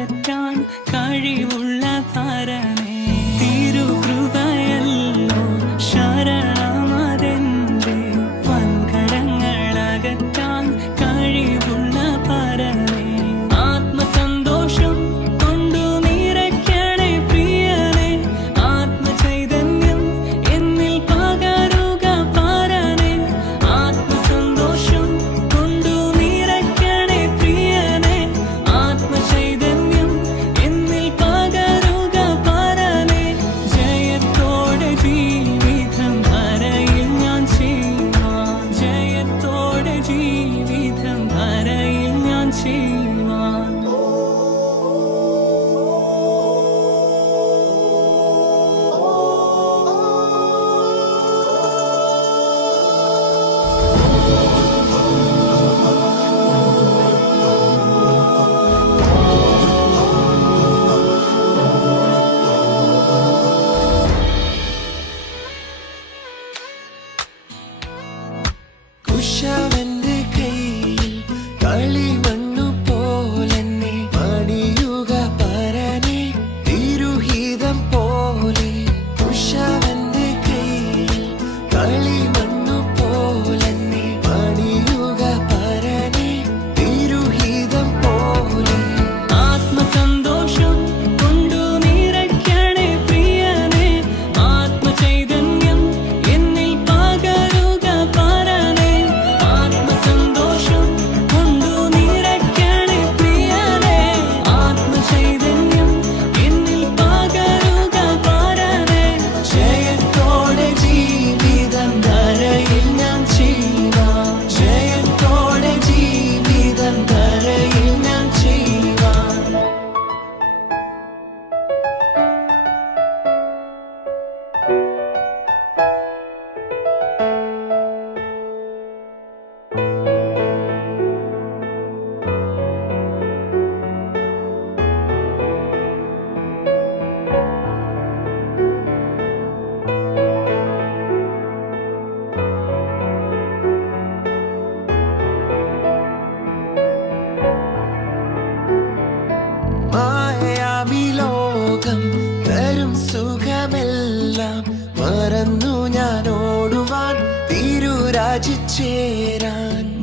അകറ്റാൻ കഴിവുള്ള താരനേ തിരുകൃപയല്ലോ ശരണമതെന്റെ വൻകടങ്ങളകറ്റാൻ കഴിവുള്ള പരനേ ആത്മസന്തോഷം കൊണ്ടു നിറയ്ക്കണേ പ്രിയനേ ആത്മചൈതന്യം എന്നിൽ പകരുക പരനേ ആത്മസന്തോഷം കൊണ്ടു നിറയ്ക്കണേ പ്രിയനേ ആത്മചൈതന്യം എന്നിൽ പകരുക പരനേ ജയത്തോടെ ജീവിതം ധരയിൽ ഞാൻ ചെയ്യുവാൻ ജയത്തോടെ ജീവിതം ധരയിൽ ഞാൻ ചെയ്യുവാൻ കുശവന്റെ കയ്യിൽ കളിമണ്ണു പോലെന്നെ പണിയുക പരനെ തിരുഹിതം പോലെ കുശവന്റെ കയ്യിൽ കളിമണ്ണു പോലെന്നെ പണിയുക പരനെ തിരുഹിതം പോലെ ആത്മസന്തോഷം കൊണ്ടു നിറയ്ക്കണേ പ്രിയനേ ആത്മചൈതന്യം എന്നിൽ പകരുക പരനേ ആത്മസന്തോഷം കൊണ്ടു നിറയ്ക്കണേ പ്രിയനേ ആത്മചൈതന്യം എന്നിൽ പകരുക പരനേ ജയത്തോടെ ജീവിതം ധരയിൽ ഞാൻ ചെയ്യുവാൻ ജയത്തോടെ ജീവിതം ധരയിൽ ഞാൻ ചെയ്യുവാൻ മായാമി ലോകം തരും സുഖമെല്ലാം മറന്നു ഞാൻ ഓടുവാൻ തിരുരാജിച്ചേരാൻ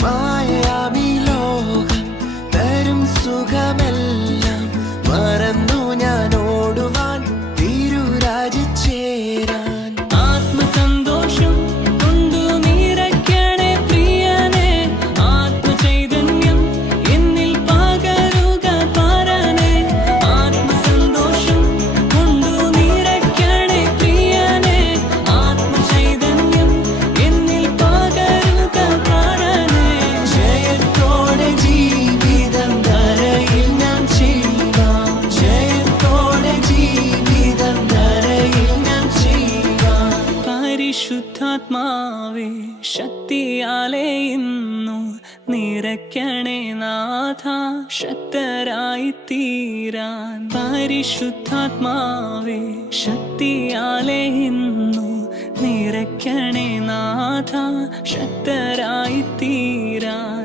മായാമി ലോകം തരും സുഖമെല്ലാം മറന്നു ഞാൻ ഓടുവാൻ തിരുരാജിച്ചേരാൻ ആത്മസന്തോഷം കൊണ്ടു നിറയ്ക്കണേ പ്രിയനേ ആത്മചൈതന്യം എന്നിൽ പകരുക പരനേ ആത്മസന്തോഷം കൊണ്ടു നിറയ്ക്കണേ പ്രിയനേ ആത്മചൈതന്യം എന്നിൽ പകരുക പരനേ ജയത്തോടെ ജീവിതം ധരയിൽ ഞാൻ ചെയ്യുവാൻ ജയത്തോടെ ജീവിതം ധരയിൽ ഞാൻ ചെയ്യുവാൻ പരിശുദ്ധാത്മാവേ ശക്തിയാലേ ഇന്നു നിറയ്ക്കണേ നാഥ ശക്തരായി തീരാൻ പരിശുദ്ധാത്മാവേ ശക്തിയാലേ ഇന്നു നിറയ്ക്കണേ നാഥ ശക്തരായി തീരാൻ